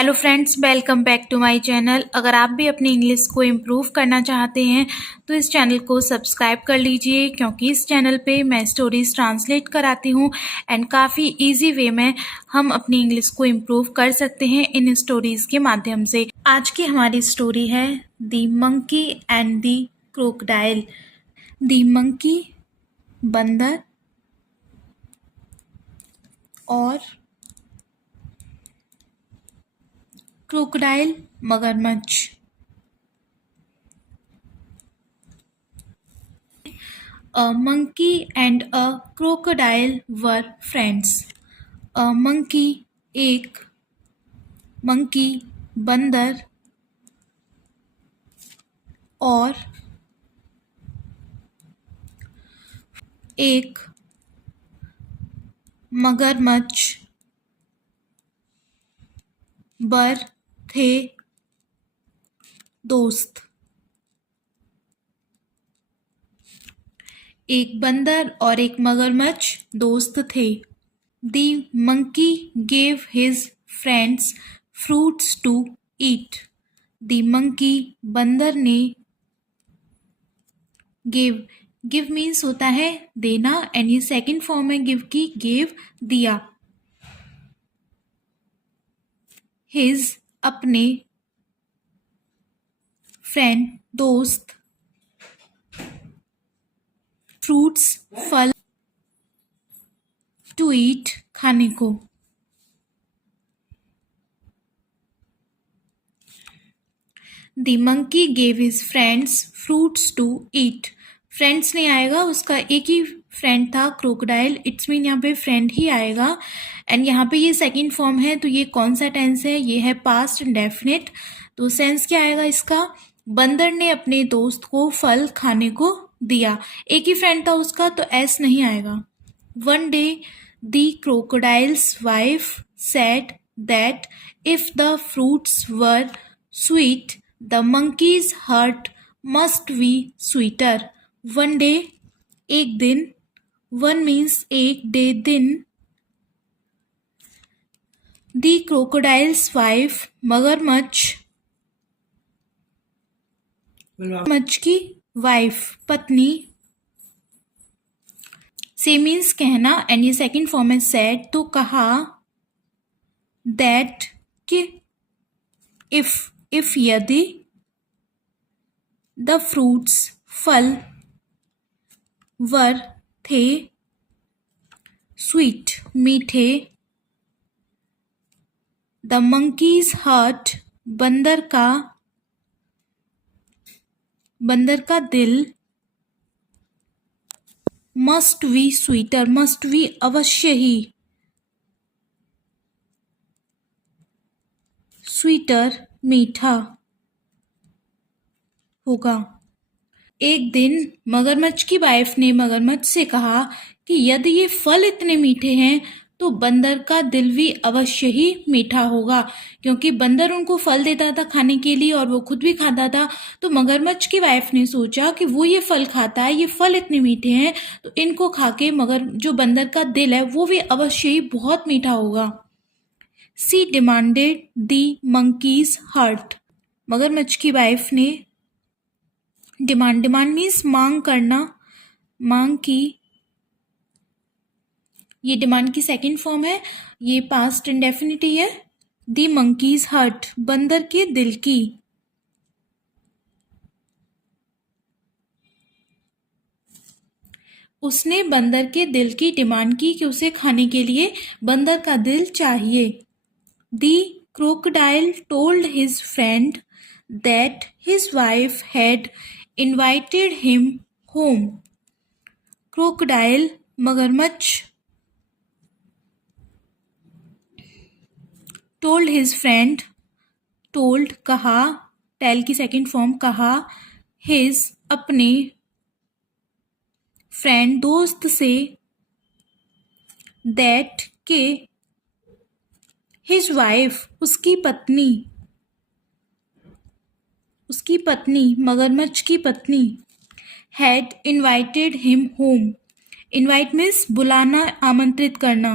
Hello friends, welcome back to my channel. अगर आप भी अपनी इंग्लिश को इम्प्रूव करना चाहते हैं तो इस चैनल को सब्सक्राइब कर लीजिए, क्योंकि इस चैनल पे मैं स्टोरीज ट्रांसलेट कराती हूँ एंड काफ़ी इजी वे में हम अपनी इंग्लिश को इम्प्रूव कर सकते हैं इन स्टोरीज के माध्यम से। आज की हमारी स्टोरी है the monkey and the crocodile. The monkey बंदर और क्रोकोडाइल मगरमच्छ। A monkey and a crocodile were friends. A monkey एक monkey बंदर और एक मगरमच्छ बर थे दोस्त। एक बंदर और एक मगरमच्छ दोस्त थे। The monkey gave his friends fruits to eat. The monkey बंदर ने गिव मीन्स होता है देना एंड ये सेकंड फॉर्म है गिव की, गिव दिया। हिज अपने, फ्रेंड दोस्त, फ्रूट्स फल, टू ईट खाने को। The monkey give his friends fruits to eat. Friends नहीं आएगा, उसका एक ही फ्रेंड था क्रोकोडाइल, इट्स मीन यहाँ पे फ्रेंड ही आएगा। एंड यहाँ पे ये सेकंड फॉर्म है, तो ये कौन सा टेंस है? ये है पास्ट इंडेफिनिट। तो सेंस क्या आएगा इसका? बंदर ने अपने दोस्त को फल खाने को दिया। एक ही फ्रेंड था उसका, तो एस नहीं आएगा। One day the crocodile's wife said that if the fruits were sweet the monkey's heart must be sweeter. One day एक दिन, वन मीन्स एक, डे दिन। द क्रोकोडाइल्स वाइफ मगरमच्छ, मगरमच्छ की वाइफ पत्नी, से मीन्स कहना एंड ये सेकंड फॉर्म है सेड, तो कहा। दैट कि इफ यदि, द फ्रूट्स फल, वर थे, स्वीट मीठे, द मंकीज हार्ट बंदर का दिल, must be sweeter must be अवश्य ही, स्वीटर मीठा होगा। एक दिन मगरमच्छ की वाइफ ने मगरमच्छ से कहा कि यदि ये फल इतने मीठे हैं तो बंदर का दिल भी अवश्य ही मीठा होगा, क्योंकि बंदर उनको फल देता था खाने के लिए और वो खुद भी खाता था। तो मगरमच्छ की वाइफ ने सोचा कि वो ये फल खाता है, ये फल इतने मीठे हैं, तो इनको खा के मगर जो बंदर का दिल है वो भी अवश्य ही बहुत मीठा होगा। सी डिमांडेड द मंकीज हार्ट। मगरमच्छ की वाइफ ने डिमांड मीन्स मांग करना, मांग की। ये डिमांड की सेकंड फॉर्म है, ये पास्ट इंडेफिनिट है। द मंकीज हार्ट बंदर के दिल की। उसने बंदर के दिल की डिमांड की कि उसे खाने के लिए बंदर का दिल चाहिए। The crocodile told his friend that his wife had invited him home. Crocodile मगरमच्छ told his friend, told कहा, tell की सेकंड फॉर्म कहा, his अपने, फ्रेंड दोस्त से, that के, his wife उसकी पत्नी मगरमच्छ की पत्नी, had invited him home. invite means बुलाना, आमंत्रित करना,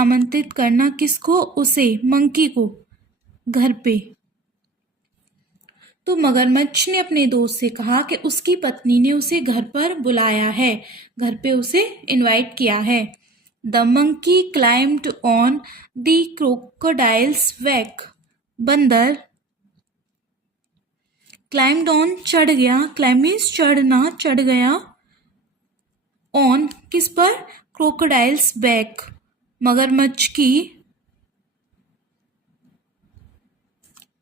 आमंत्रित करना किसको? उसे, मंकी को, घर पे। तो मगरमच्छ ने अपने दोस्त से कहा कि उसकी पत्नी ने उसे घर पर बुलाया है, घर पे उसे इनवाइट किया है। The monkey climbed on the crocodiles back. बंदर क्लाइम्ड ऑन चढ़ गया, क्लाइम मीन्स चढ़ना, चढ़ गया, ऑन किस पर? क्रोकोडाइल्स बैक, मगरमच्छ की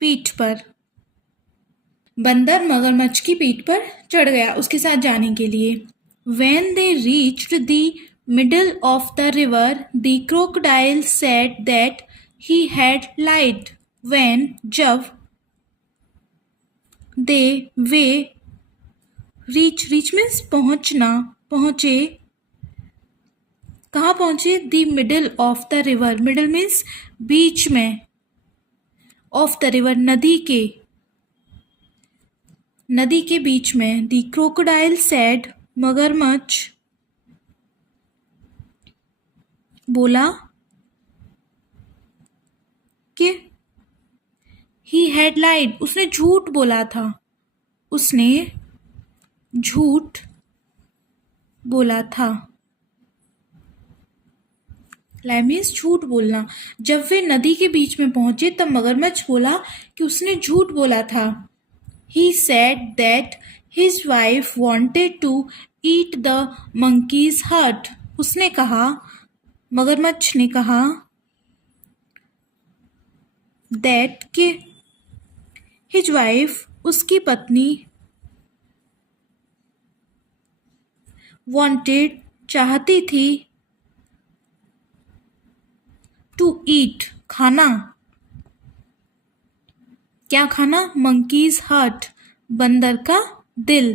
पीठ पर। बंदर मगरमच्छ की पीठ पर चढ़ गया उसके साथ जाने के लिए। When they reached the middle of the river, the crocodile said that he had lied. When जब they वे reach means पहुंचना, पहुंचे, कहाँ पहुंचे? The middle of the river, middle means बीच में, of the river नदी के बीच में। The crocodile said, मगरमच्छ बोला कि he had lied, उसने झूठ बोला था, उसने झूठ बोला था। लाई मीन्स झूठ बोलना। जब वे नदी के बीच में पहुंचे तब मगरमच्छ बोला कि उसने झूठ बोला था। He said that his wife wanted to eat the monkey's heart. उसने कहा, मगरमच्छ ने कहा that कि his wife उसकी पत्नी wanted चाहती थी to eat खाना, क्या खाना? मंकीज हार्ट, बंदर का दिल।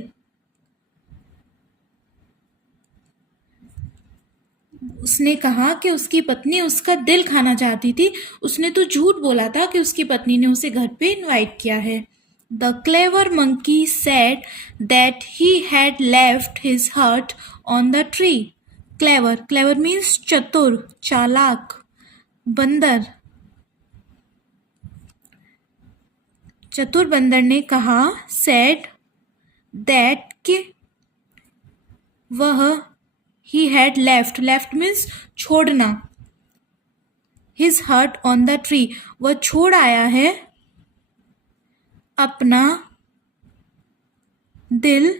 उसने कहा कि उसकी पत्नी उसका दिल खाना चाहती थी, उसने तो झूठ बोला था कि उसकी पत्नी ने उसे घर पे इनवाइट किया है। The clever monkey said that he had left his heart on the tree. Clever, clever means चतुर, चालाक। बंदर, चतुर बंदर ने कहा, सेड दैट कि वह, he had left, left means छोड़ना, his heart on the tree, वह छोड़ आया है अपना दिल,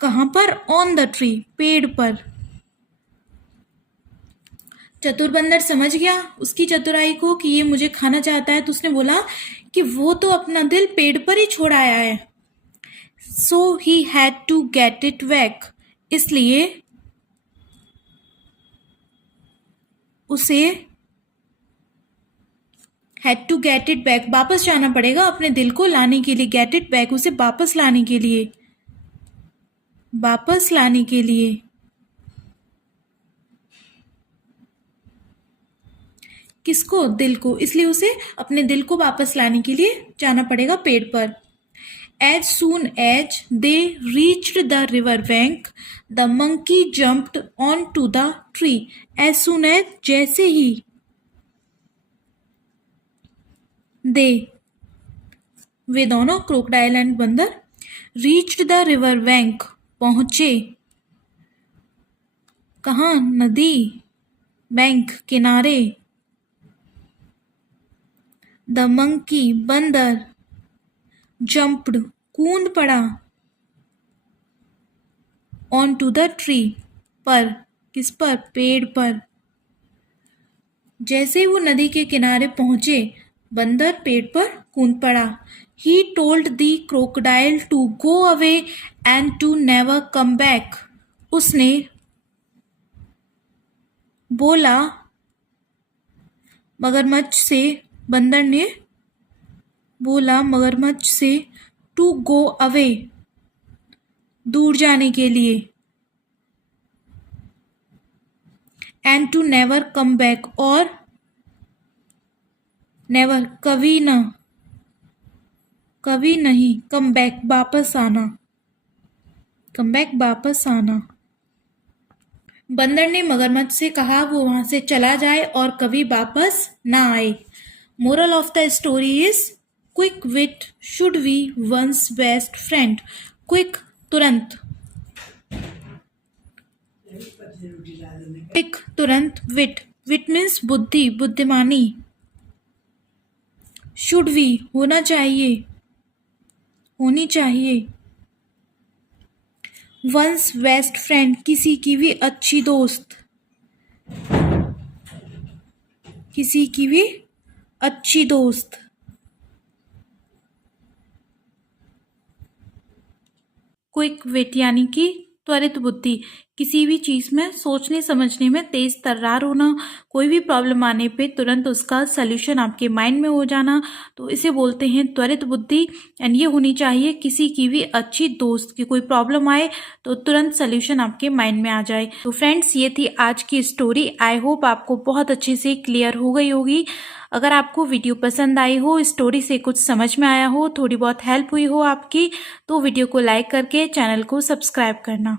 कहाँ पर? ऑन द ट्री, पेड़ पर। चतुर बंदर समझ गया उसकी चतुराई को कि ये मुझे खाना चाहता है, तो उसने बोला कि वो तो अपना दिल पेड़ पर ही छोड़ आया है। So he had to get it back, इसलिए उसे had to get it back, वापस जाना पड़ेगा अपने दिल को लाने के लिए। गेट इट बैक, उसे वापस लाने के लिए, वापस लाने के लिए। किसको? दिल को, इसलिए उसे अपने दिल को वापस लाने के लिए जाना पड़ेगा पेड़ पर। As soon as they reached the river bank, the monkey jumped onto the tree. As soon as, जैसे ही, they, वे दोनों, क्रोकोडाइल एंड बंदर, reached the river bank, पहुंचे, कहाँ? नदी, बैंक, किनारे। The monkey, बंदर, jumped, कूद पड़ा, ऑन टू द ट्री, पर, किस पर? पेड़ पर। जैसे वो नदी के किनारे पहुंचे बंदर पेड़ पर कूद पड़ा। He told the crocodile to go away and to never come back. उसने बोला मगरमच्छ से, बंदर ने बोला मगरमच्छ से, टू गो अवे, दूर जाने के लिए, and to never come back, और नेवर, कभी न, कभी नहीं, कम बैक, वापस आना, कम बैक, वापस आना। बंदर ने मगरमच्छ से कहा वो वहां से चला जाए और कभी वापस ना आए। Moral of the story is quick wit should be one's best friend. Quick तुरंत, क्विक तुरंत, विट विट मीन्स बुद्धि, बुद्धिमानी। शुड बी होना चाहिए, होनी चाहिए। वंस बेस्ट फ्रेंड किसी की भी अच्छी दोस्त, किसी की भी अच्छी दोस्त। क्विक विट यानी कि त्वरित बुद्धि, किसी भी चीज में सोचने समझने में तेज तर्रार होना, कोई भी प्रॉब्लम आने पे तुरंत उसका सल्यूशन आपके माइंड में हो जाना, तो इसे बोलते हैं त्वरित बुद्धि। एंड ये होनी चाहिए किसी की भी अच्छी दोस्त, की कोई प्रॉब्लम आए तो तुरंत सल्यूशन आपके माइंड में आ जाए। तो फ्रेंड्स, ये थी आज की स्टोरी। आई होप आपको बहुत अच्छे से क्लियर हो गई होगी। अगर आपको वीडियो पसंद आई हो, स्टोरी से कुछ समझ में आया हो, थोड़ी बहुत हेल्प हुई हो आपकी, तो वीडियो को लाइक करके चैनल को सब्सक्राइब करना।